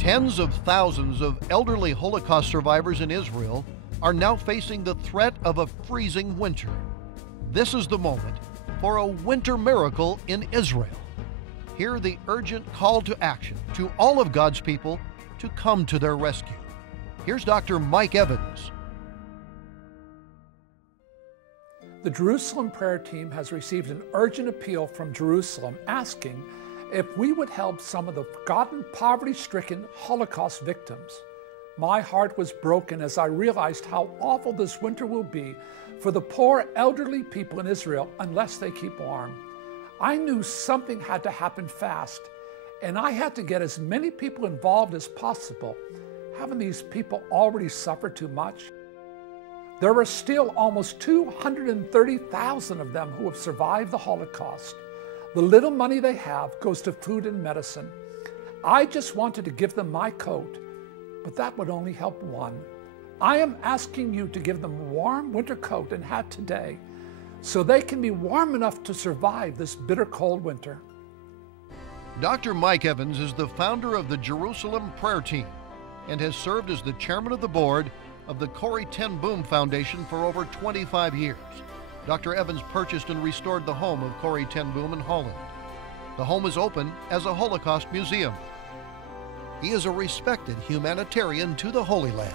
Tens of thousands of elderly Holocaust survivors in Israel are now facing the threat of a freezing winter. This is the moment for a winter miracle in Israel. Hear the urgent call to action to all of God's people to come to their rescue. Here's Dr. Mike Evans. The Jerusalem prayer team has received an urgent appeal from Jerusalem asking if we would help some of the forgotten, poverty-stricken Holocaust victims. My heart was broken as I realized how awful this winter will be for the poor elderly people in Israel unless they keep warm. I knew something had to happen fast, and I had to get as many people involved as possible. Haven't these people already suffered too much? There are still almost 230,000 of them who have survived the Holocaust. The little money they have goes to food and medicine. I just wanted to give them my coat, but that would only help one. I am asking you to give them a warm winter coat and hat today so they can be warm enough to survive this bitter cold winter. Dr. Mike Evans is the founder of the Jerusalem Prayer Team and has served as the chairman of the board of the Corrie ten Boom Foundation for over 25 years. Dr. Evans purchased and restored the home of Corrie ten Boom in Holland. The home is open as a Holocaust museum. He is a respected humanitarian to the Holy Land.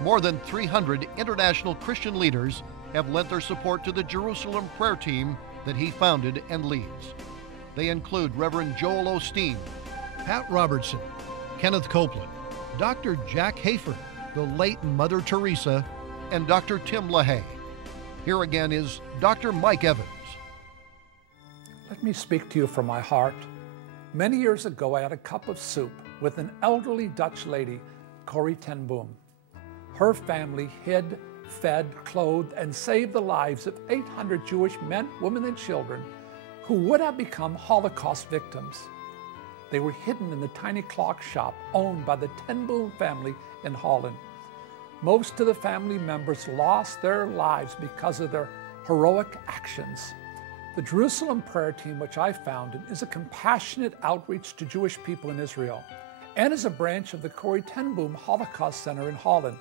More than 300 international Christian leaders have lent their support to the Jerusalem Prayer Team that he founded and leads. They include Reverend Joel Osteen, Pat Robertson, Kenneth Copeland, Dr. Jack Hayford, the late Mother Teresa, and Dr. Tim LaHaye. Here again is Dr. Mike Evans. Let me speak to you from my heart. Many years ago, I had a cup of soup with an elderly Dutch lady, Corrie ten Boom. Her family hid, fed, clothed, and saved the lives of 800 Jewish men, women, and children who would have become Holocaust victims. They were hidden in the tiny clock shop owned by the ten Boom family in Holland. Most of the family members lost their lives because of their heroic actions. The Jerusalem Prayer Team, which I founded, is a compassionate outreach to Jewish people in Israel and is a branch of the Corrie ten Boom Holocaust Center in Holland.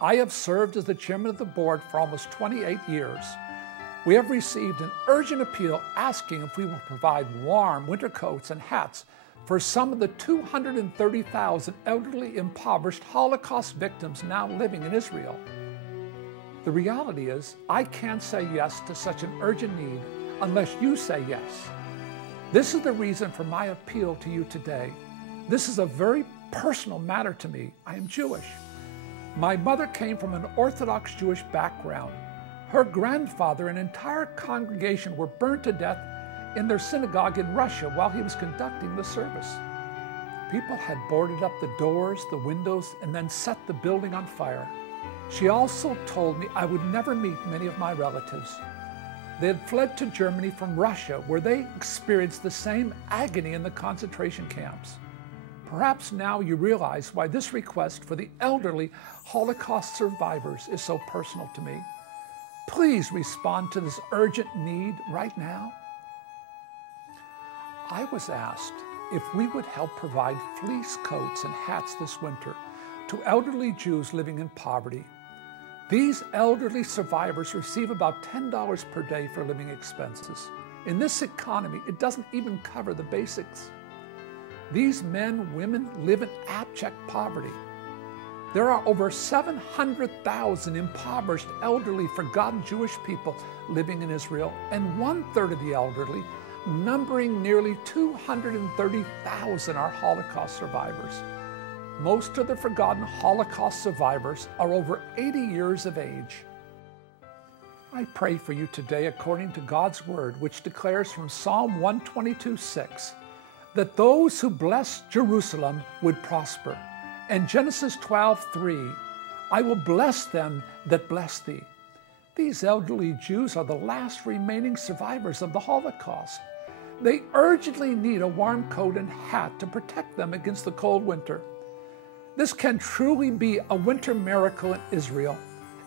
I have served as the chairman of the board for almost 28 years. We have received an urgent appeal asking if we will provide warm winter coats and hats for some of the 230,000 elderly, impoverished Holocaust victims now living in Israel. The reality is, I can't say yes to such an urgent need unless you say yes. This is the reason for my appeal to you today. This is a very personal matter to me. I am Jewish. My mother came from an Orthodox Jewish background. Her grandfather and entire congregation were burned to death in their synagogue in Russia while he was conducting the service. People had boarded up the doors, the windows, and then set the building on fire. She also told me I would never meet many of my relatives. They had fled to Germany from Russia, where they experienced the same agony in the concentration camps. Perhaps now you realize why this request for the elderly Holocaust survivors is so personal to me. Please respond to this urgent need right now. I was asked if we would help provide fleece coats and hats this winter to elderly Jews living in poverty. These elderly survivors receive about $10 per day for living expenses. In this economy, it doesn't even cover the basics. These men and women live in abject poverty. There are over 700,000 impoverished, elderly, forgotten Jewish people living in Israel, and 1/3 of the elderly, numbering nearly 230,000, are Holocaust survivors. Most of the forgotten Holocaust survivors are over 80 years of age. I pray for you today according to God's word, which declares from Psalm 122:6 that those who bless Jerusalem would prosper. And Genesis 12:3, I will bless them that bless thee. These elderly Jews are the last remaining survivors of the Holocaust. They urgently need a warm coat and hat to protect them against the cold winter. This can truly be a winter miracle in Israel.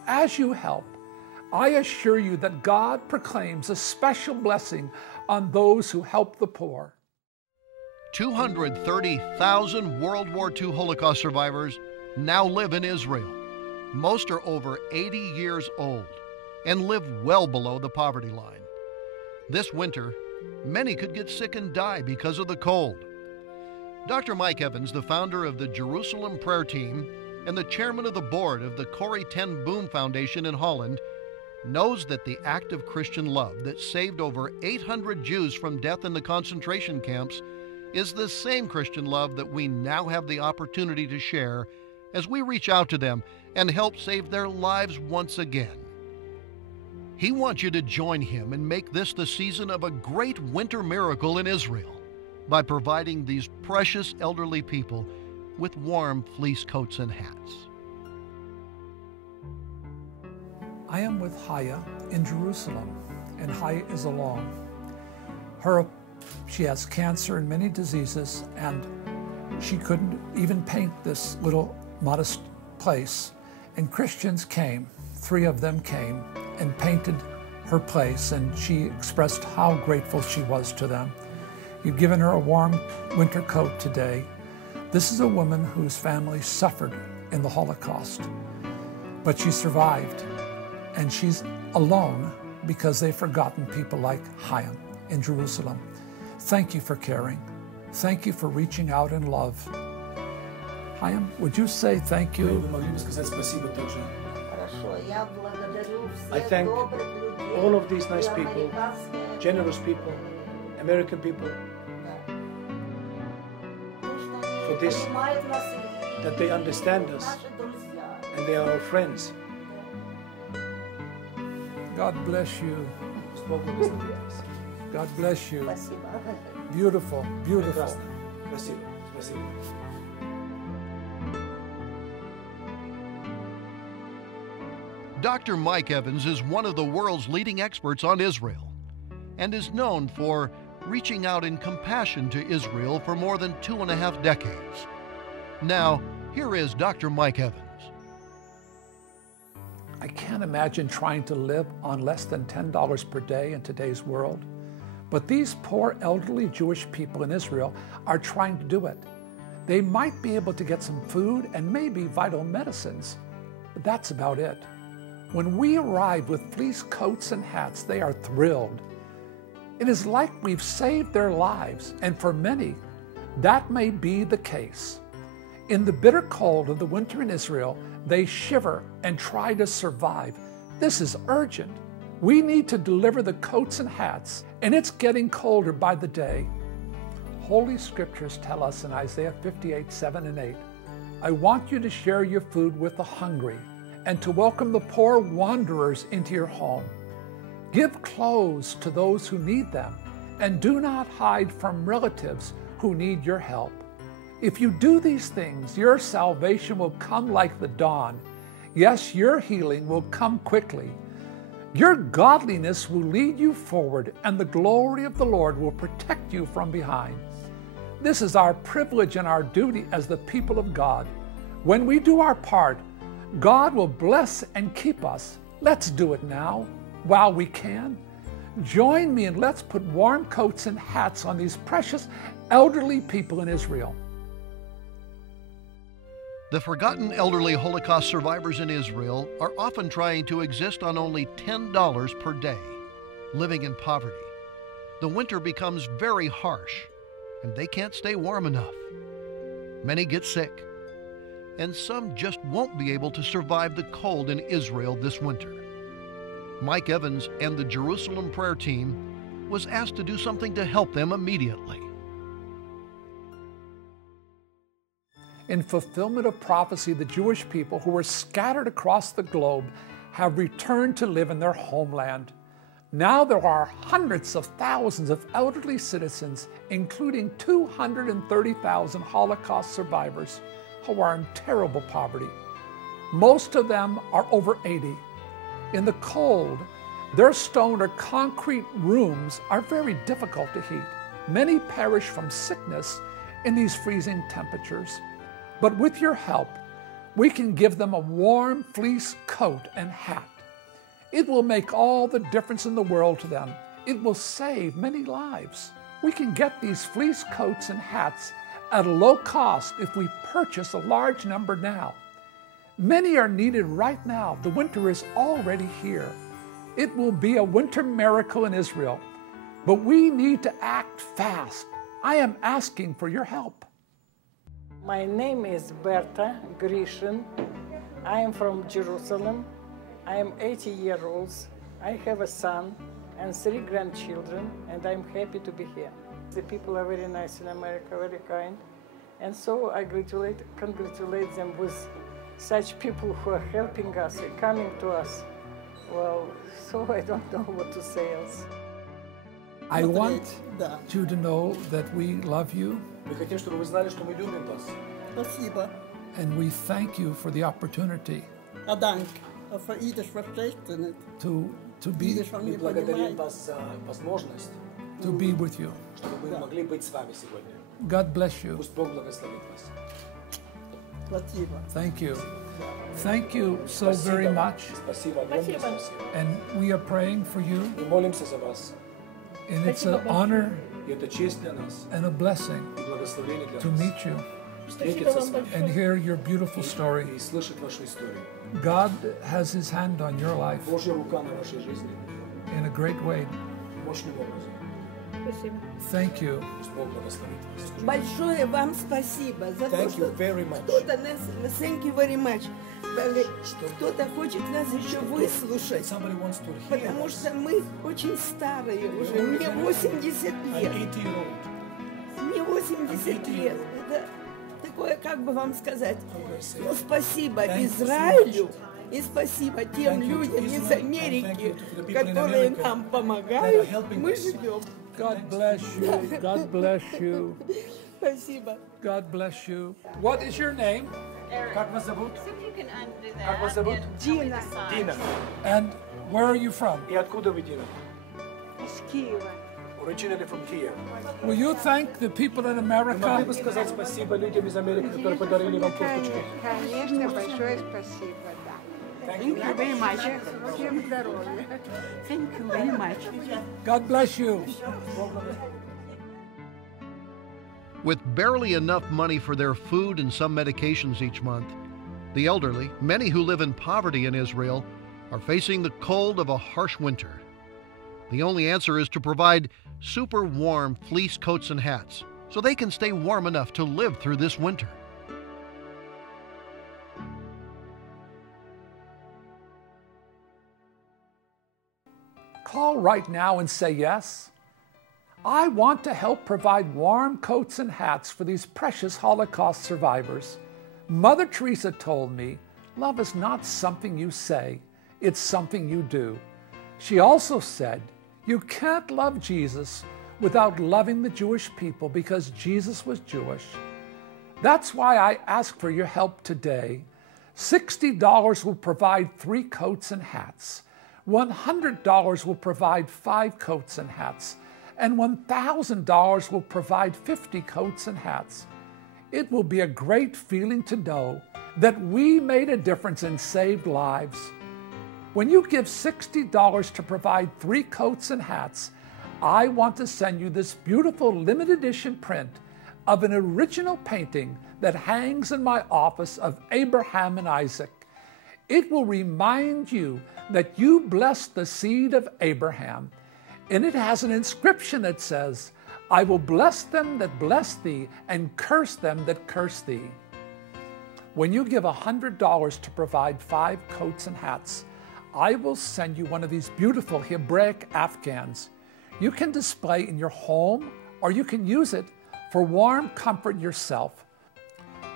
As you help, I assure you that God proclaims a special blessing on those who help the poor. 230,000 World War II Holocaust survivors now live in Israel. Most are over 80 years old and live well below the poverty line. This winter, many could get sick and die because of the cold. Dr. Mike Evans, the founder of the Jerusalem Prayer Team and the chairman of the board of the Corrie ten Boom Foundation in Holland, knows that the act of Christian love that saved over 800 Jews from death in the concentration camps is the same Christian love that we now have the opportunity to share as we reach out to them and help save their lives once again. He wants you to join him and make this the season of a great winter miracle in Israel by providing these precious elderly people with warm fleece coats and hats. I am with Haya in Jerusalem, and Haya is alone. She has cancer and many diseases, and she couldn't even paint this little modest place. And Christians came, 3 of them came, and painted her place, and she expressed how grateful she was to them. You've given her a warm winter coat today. This is a woman whose family suffered in the Holocaust, but she survived, and she's alone because they've forgotten people like Haya in Jerusalem. Thank you for caring. Thank you for reaching out in love. Hayam, would you say thank you? I thank all of these nice people, generous people, American people, for this, that they understand us and they are our friends. God bless you. God bless you. Beautiful, beautiful. Dr. Mike Evans is one of the world's leading experts on Israel and is known for reaching out in compassion to Israel for more than 2.5 decades. Now, here is Dr. Mike Evans. I can't imagine trying to live on less than $10 per day in today's world. But these poor elderly Jewish people in Israel are trying to do it. They might be able to get some food and maybe vital medicines, but that's about it. When we arrive with fleece coats and hats, they are thrilled. It is like we've saved their lives, and for many, that may be the case. In the bitter cold of the winter in Israel, they shiver and try to survive. This is urgent. We need to deliver the coats and hats, and it's getting colder by the day. Holy Scriptures tell us in Isaiah 58:7-8, I want you to share your food with the hungry and to welcome the poor wanderers into your home. Give clothes to those who need them, and do not hide from relatives who need your help. If you do these things, your salvation will come like the dawn. Yes, your healing will come quickly. Your godliness will lead you forward, and the glory of the Lord will protect you from behind. This is our privilege and our duty as the people of God. When we do our part, God will bless and keep us. Let's do it now, while we can. Join me and let's put warm coats and hats on these precious elderly people in Israel. The forgotten elderly Holocaust survivors in Israel are often trying to exist on only $10 per day, living in poverty. The winter becomes very harsh, and they can't stay warm enough. Many get sick, and some just won't be able to survive the cold in Israel this winter. Mike Evans and the Jerusalem Prayer Team was asked to do something to help them immediately. In fulfillment of prophecy, the Jewish people who were scattered across the globe have returned to live in their homeland. Now there are hundreds of thousands of elderly citizens, including 230,000 Holocaust survivors, who are in terrible poverty. Most of them are over 80. In the cold, their stone or concrete rooms are very difficult to heat. Many perish from sickness in these freezing temperatures. But with your help, we can give them a warm fleece coat and hat. It will make all the difference in the world to them. It will save many lives. We can get these fleece coats and hats at a low cost if we purchase a large number now. Many are needed right now. The winter is already here. It will be a winter miracle in Israel, but we need to act fast. I am asking for your help. My name is Berta Grishin. I am from Jerusalem. I am 80 years old. I have a son and 3 grandchildren, and I'm happy to be here. The people are very nice in America, very kind. And so I congratulate them with such people who are helping us and coming to us. Well, so I don't know what to say else. I want you to know that we love you. Спасибо. And we thank you for the opportunity Dank. Für Idisch versteht ihr nicht. to be Idisch von mir понимает. to be with you. Чтобы мы могли быть с вами сегодня. God bless you. Пусть Бог благословит вас. Спасибо. Thank you. Thank you so very much. Спасибо, огромное спасибо. And we are praying for you. Мы молимся за вас. And it's an honor И это честь для нас. and a blessing И благословение для to нас. meet you Встретиться с вами. and hear your beautiful story. И слышать вашу историю. God has his hand on your life Божья рука на вашей жизни. in a great way. Мощным образом. Thank you. Пусть Бог благословит вас. Большое вам спасибо за то, Thank you что very much. кто-то нас, thank you very much. Кто-то хочет нас еще выслушать, Somebody wants to hear потому us. что мы очень старые уже. Мне 80 I'm лет. 80-year-old. Мне 80 лет. Это такое, как бы вам сказать, ну, спасибо Израилю и спасибо тем людям из Америки, которые нам помогают. Мы живем. God bless you. God bless you. Спасибо. God bless you. What is your name? Как вас зовут? If you can undo that. Как вас зовут? Dina. Дина. And where are you from? И откуда вы, Дина? Из Киева. Originally from Kiev. Will you thank the people in Могли America? бы сказать спасибо людям из Америки, которые подарили вам курточку? Конечно, большое спасибо, да. Thank you very much. Всем здоровья. Thank you very much. God bless you. With barely enough money for their food and some medications each month, the elderly, many who live in poverty in Israel, are facing the cold of a harsh winter. The only answer is to provide super warm fleece coats and hats so they can stay warm enough to live through this winter. Call right now and say yes. I want to help provide warm coats and hats for these precious Holocaust survivors. Mother Teresa told me, love is not something you say, it's something you do. She also said, you can't love Jesus without loving the Jewish people because Jesus was Jewish. That's why I ask for your help today. $60 will provide 3 coats and hats. $100 will provide 5 coats and hats. And $1,000 will provide 50 coats and hats. It will be a great feeling to know that we made a difference and saved lives. When you give $60 to provide 3 coats and hats, I want to send you this beautiful limited edition print of an original painting that hangs in my office of Abraham and Isaac. It will remind you that you blessed the seed of Abraham, and it has an inscription that says, I will bless them that bless thee and curse them that curse thee. When you give $100 to provide 5 coats and hats, I will send you one of these beautiful Hebraic Afghans. You can display in your home, or you can use it for warm comfort yourself.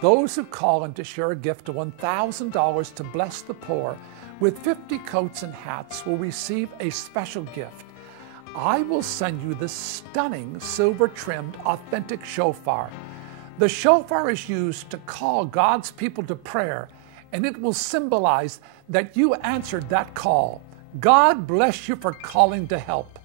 Those who call in to share a gift of $1,000 to bless the poor with 50 coats and hats will receive a special gift. I will send you this stunning silver-trimmed authentic shofar. The shofar is used to call God's people to prayer, and it will symbolize that you answered that call. God bless you for calling to help.